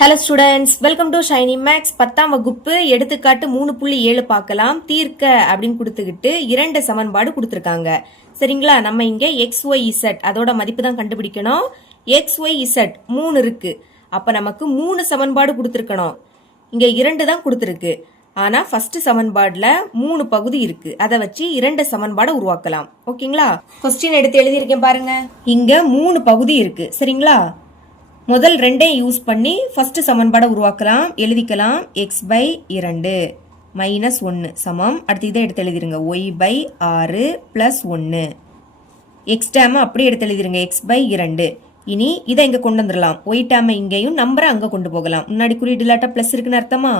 Hello students, welcome to Shiny Max. 10ஆம் வகுப்பு எடுத்துக்காட்டு 3.7 பார்க்கலாம். தீர்க்க அப்படின்னு கொடுத்துக்கிட்டு இரண்டு சமன்பாடு கொடுத்துருக்காங்க. சரிங்களா? நம்ம இங்கே XYZ அதோட மதிப்பு தான் கண்டுபிடிக்கணும். XYZ 3 இருக்கு. அப்போ நமக்கு 3 சமன்பாடு கொடுத்துருக்கணும். இங்கே 2 தான் கொடுத்துருக்கு. ஆனால் ஃபர்ஸ்ட் சமன்பாடில் 3 பகுதி இருக்கு. அதை வச்சு 2 சமன்பாடை உருவாக்கலாம். ஓகேங்களா? கொஸ்டின் எடுத்து எழுதியிருக்கேன் பாருங்க. இங்கே 3 பகுதி இருக்கு. சரிங்களா? முதல் ரெண்டையும் யூஸ் பண்ணி ஃபர்ஸ்ட் சமன்பாடை உருவாக்கலாம். எழுதிக்கலாம். x/2 மைனஸ் 1 சமம். அடுத்து இதை எடுத்து எழுதிருங்க. y/6 + 1. எக்ஸ் டேமை அப்படியே எடுத்து எழுதிருங்க. x/2. இனி இதை இங்கே கொண்டு வந்துடலாம். ஒய் டேமை இங்கேயும் நம்பரை அங்கே கொண்டு போகலாம். முன்னாடி குறியீடு இல்லாட்டா ப்ளஸ் இருக்குன்னு அர்த்தமா?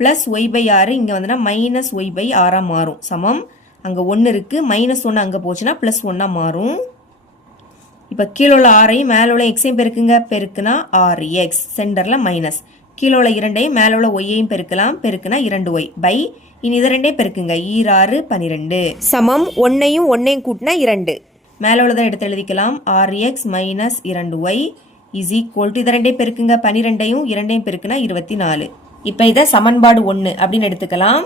ப்ளஸ் y/6 இங்கே வந்துன்னா மைனஸ் y/6 மாறும். சமம். அங்கே 1 இருக்குது. -1 அங்கே போச்சுன்னா +1 மாறும். இப்போ கீழே உள்ள 6ஐயும் மேலே உள்ள எக்ஸையும் பெருக்குங்க. பெருக்குனா 6x. சென்டரில் மைனஸ். கீழே உள்ள 2ஐயும் மேலே உள்ள ஒய்யையும் பெருக்கலாம். பெருக்குனா 2y பை. இனி இதை ரெண்டையும் பெருக்குங்க. 6 12 சமம். 1ஐயும் 1ஐயும் கூட்டினா 2. மேலே உள்ளதை எடுத்து எழுதிக்கலாம். 6x - 2y is equal to இதை ரெண்டையும் பெருக்குங்க. 12ஐயும் 2ஐயும் பெருக்குனா 24. இப்போ இதை சமன்பாடு 1 அப்படின்னு எடுத்துக்கலாம்.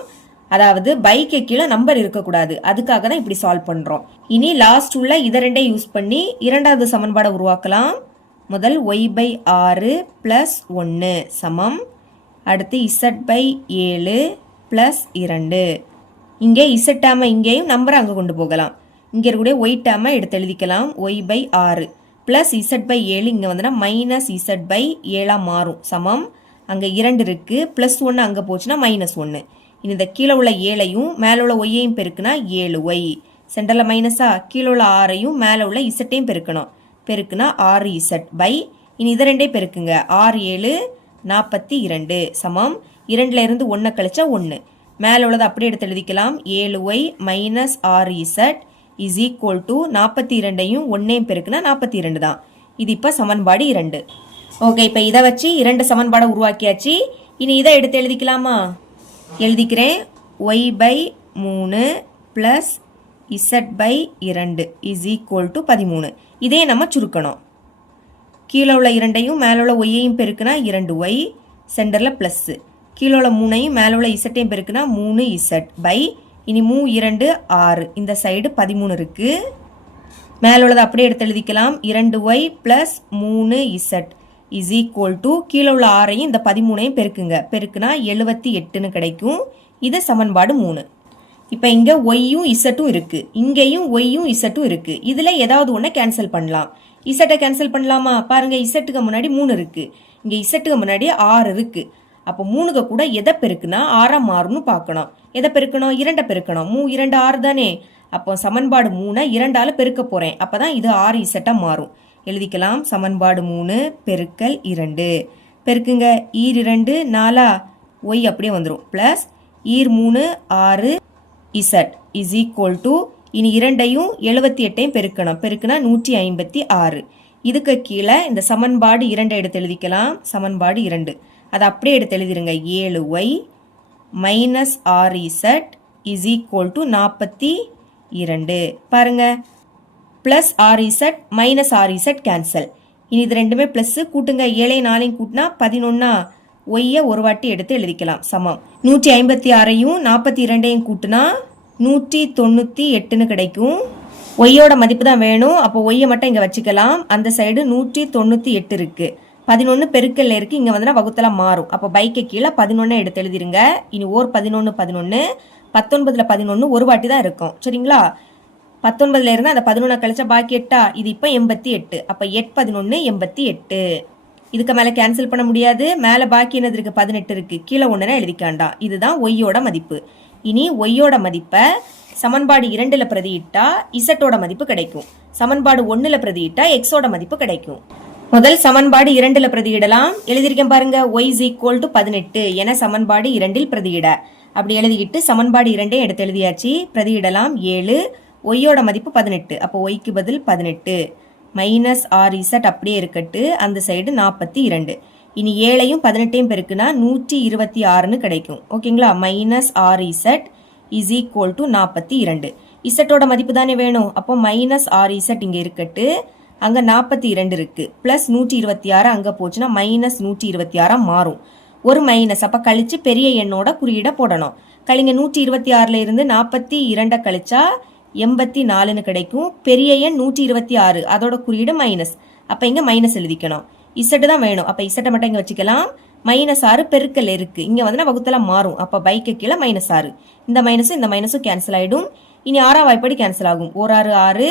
அதாவது பைக்கு கீழே நம்பர் இருக்கக்கூடாது. அதுக்காக தான் இப்படி சால்வ் பண்ணுறோம். இனி லாஸ்ட் உள்ள இதை ரெண்டே யூஸ் பண்ணி இரண்டாவது சமன்பாடை உருவாக்கலாம். முதல் y/6 + 1 சமம். அடுத்து z/7 + 2. இங்கே z டேமை இங்கேயும் நம்பரை அங்கே கொண்டு போகலாம். இங்கே இருக்கக்கூடிய y டேமை எடுத்து எழுதிக்கலாம். y/6 + z/7 இங்கே வந்துன்னா -z/7 மாறும். சமம். அங்கே 2 இருக்கு. +1 அங்கே போச்சுன்னா -1. இனி இந்த கீழே உள்ள 7ஐயும் மேலே உள்ள ஒய்யையும் பெருக்குனா 7y. சென்டரில் மைனஸா? கீழே உள்ள 6ஐயும் மேலே உள்ள இசட்டையும் பெருக்கணும். பெருக்குனா 6z பை. இனி இதை ரெண்டையும் பெருக்குங்க. 6 7 42 சமம். 2ல் இருந்து 1 கழிச்சா 1. மேலே உள்ளதை அப்படியே எடுத்து எழுதிக்கலாம். 7y - 6z is equal to 42ஐயும் 1ஐயும் பெருக்குனா 42 தான். இது இப்போ சமன்பாடு 2. ஓகே, இப்போ இதை வச்சு 2 சமன்பாடை உருவாக்கியாச்சு. இனி இதை எடுத்து எழுதிக்கலாமா? எழுதிக்கிறேன். y/3 + z/2 is equal to 13. இதே நம்ம சுருக்கணும். கீழே உள்ள 2ஐயும் மேலே உள்ள ஒய்யையும் பெருக்குனா 2y. சென்டரில் ப்ளஸ்ஸு. கீழே உள்ள 3ஐயும் மேலே உள்ள இசட்டையும் பெருக்குனா 3z பை. இனி 3 2 6. இந்த சைடு 13 இருக்கு. மேலே உள்ளதை அப்படியே எடுத்து எழுதிக்கலாம். 2y + 3z is equal to கீழே உள்ள 6ஐயும் இந்த 13ஐயும் பெருக்குங்க. பெருக்குனா 78ன்னு கிடைக்கும். இது சமன்பாடு 3. இப்போ இங்கே ஒய்யும் இசட்டும் இருக்கு. இங்கேயும் ஒய்யும் இசட்டும் இருக்கு. இதில் ஏதாவது ஒன்றை கேன்சல் பண்ணலாம். இசட்டை கேன்சல் பண்ணலாமா? பாருங்க, இசட்டுக்கு முன்னாடி 3 இருக்கு. இங்கே இசட்டுக்கு முன்னாடி 6 இருக்கு. அப்போ 3க்கு கூட எதை பெருக்குனா 6 மாறும்னு பார்க்கணும். எதை பெருக்கணும்? 2 பெருக்கணும். 3 2 6 தானே. அப்போ சமன்பாடு 3 2ஆல பெருக்க போறேன். அப்பதான் இது 6 இசட்டா மாறும். எழுதிக்கலாம். சமன்பாடு 3 பெருக்கல் 2 பெருக்குங்க. ஈர் 2 4 ஒய் அப்படியே வந்துடும். பிளஸ் ஈர் 3 6 இசட் இஸ் ஈக்குவல் டு இனி 2ஐயும் 78ஐயும் பெருக்கணும். பெருக்குனா 156. இதுக்கு கீழே இந்த சமன்பாடு 2 எடுத்து எழுதிக்கலாம். சமன்பாடு 2 அதை அப்படியே எடுத்து எழுதிருங்க. 7y - 6z is equal to 42. பாருங்க. Plus 6z - 6z cancel. இனி இது ரெண்டுமே ப்ளஸ். கூட்டுங்க. 7 4 கூட்டினா 11. ஒய்யை ஒரு வாட்டி எடுத்து எழுதிக்கலாம். சமம். 156ஐயும் 42ஐயும் கூட்டினா 198ன்னு கிடைக்கும். ஒய்யோட மதிப்பு தான் வேணும். அப்போ ஒய்யை மட்டும் இங்கே வச்சுக்கலாம். அந்த சைடு 198 இருக்கு. 11 பெருக்கல்ல இருக்கு. இங்கே வந்து வகுத்தலாம் மாறும். அப்போ பைக்கு கீழே 11 எடுத்து எழுதிருங்க. இனி ஓர் 11 11 19ல் 11 ஒரு வாட்டி தான் இருக்கும். சரிங்களா? 19ல் இருந்து அந்த 11 கழிச்சா பாக்கி 8. இது இப்போ 88. அப்போ 8 11 88. இதுக்கு மேலே கேன்சல் பண்ண முடியாது. மேலே பாக்கி என்னது இருக்கு? 18 இருக்கு. கீழே 1 எழுதிக்காண்டாம். இதுதான் ஒய்யோட மதிப்பு. இனி ஒய்யோட மதிப்பை சமன்பாடு 2ல் பிரதியிட்டா இசட்டோட மதிப்பு கிடைக்கும். சமன்பாடு 1ல் பிரதியிட்டா எக்ஸோட மதிப்பு கிடைக்கும். முதல் சமன்பாடு 2ல் பிரதியிடலாம். எழுதியிருக்கேன் பாருங்க. y இஸ் ஈக்குவல் டு 18 என சமன்பாடு 2ல் பிரதியிட. அப்படி எழுதிக்கிட்டு சமன்பாடு 2 எடுத்து எழுதியாச்சு. பிரதியிடலாம். 7 ஒய்யோட மதிப்பு 18. அப்போ ஒய்க்கு பதில் 18 -6z அப்படியே இருக்கட்டு. அந்த சைடு 42. இனி 7ஐயும் 18ஐயும் பெருக்குனா 126ன்னு கிடைக்கும். ஓகேங்களா? -6z is equal to 42. இசட்டோட மதிப்பு தானே வேணும். அப்போ -6z இங்கே இருக்கட்டு. அங்கே 42 இருக்குது ப்ளஸ் 126 அங்கே போச்சுன்னா மைனஸ் 126 மாறும். ஒரு மைனஸ் அப்போ கழித்து பெரிய எண்ணோட குறியீடை போடணும். கழிங்க 126 இருந்து 42 கழிச்சா 84ன்னு கிடைக்கும். பெரிய எண் 126 அதோட குறியீடு மைனஸ். அப்போ இங்கே மைனஸ் எழுதிக்கணும். இசட்டு தான் வேணும். அப்போ இசட்டை மட்டும் இங்கே வச்சுக்கலாம். -6 பெருக்கல் இருக்குது. இங்கே வந்து வகுத்தலாம் மாறும். அப்போ பைக்கு கீழே -6. இந்த மைனஸும் கேன்சல் ஆகிடும். இனி 6ஆம் வாய்ப்படி கேன்சல் ஆகும். 1 6 6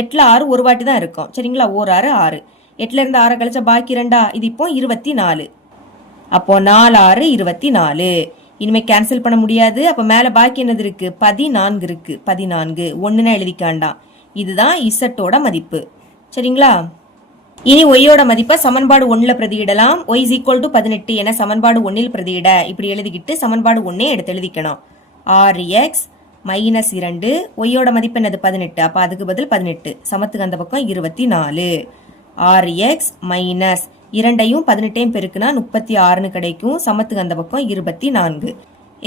8ல் 6 ஒரு வாட்டி தான் இருக்கும். சரிங்களா? 1 6 6 8ல் இருந்து 6 கழிச்சா பாக்கி 2 இது இப்போ 24. அப்போ 4 6 24. இனிமேல் கேன்சல் பண்ண முடியாது. அப்போ மேலே பாக்கி என்னது இருக்கு? 14 இருக்கு. 14 ஒன்றுனா எழுதிக்காண்டாம். இதுதான் இசட்டோட மதிப்பு. சரிங்களா? இனி ஒய்யோட மதிப்பை சமன்பாடு 1ல் பிரதியிடலாம். ஒய் இஸ் ஈக்குவல் டு 18 என சமன்பாடு 1ல் பிரதியிட இப்படி எழுதிக்கிட்டு சமன்பாடு 1 எடுத்து எழுதிக்கணும். 6x -2 ஒய்யோட மதிப்பு என்னது? 18. அப்போ அதுக்கு பதில் 18. சமத்துக்கு அந்த பக்கம் 24. 6x மைனஸ் 2ஐயும் 18ஐயும் பெருக்குனா 36ன்னு கிடைக்கும். சமத்துக்கு அந்த பக்கம் 24.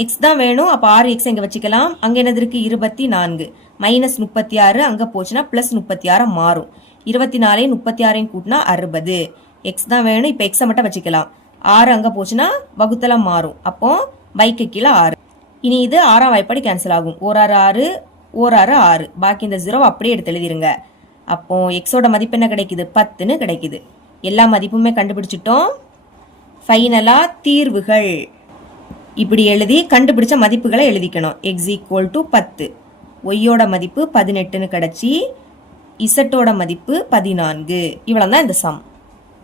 எக்ஸ் தான் வேணும். அப்போ 6x இங்கே வச்சுக்கலாம். அங்கே என்னது இருக்கு? 24 மைனஸ் 36 அங்கே போச்சுன்னா ப்ளஸ் 36 மாறும். 24ஐயும் 36ஐயும் கூட்டினா 60. எக்ஸ் தான் வேணும். இப்போ எக்ஸை மட்டும் வச்சுக்கலாம். 6 அங்கே போச்சுன்னா வகுத்தலாம் மாறும். அப்போ பைக்கு கீழே 6. இனி இது 6ஆம் வாய்ப்பாடு கேன்சல் ஆகும். 1 6 6 1 6 6 பாக்கி இந்த 0 அப்படியே எடுத்து எழுதிருங்க. அப்போ எக்ஸோட மதிப்பு என்ன கிடைக்குது? 10ன்னு கிடைக்குது. எல்லா மதிப்புமே கண்டுபிடிச்சிட்டோம். ஃபைனலாக தீர்வுகள் இப்படி எழுதி கண்டுபிடிச்ச மதிப்புகளை எழுதிக்கணும். X equal to 10. ஒய்யோட மதிப்பு 18ன்னு கிடச்சி இசட்டோட மதிப்பு 14. இவ்வளோ தான் இந்த சம்.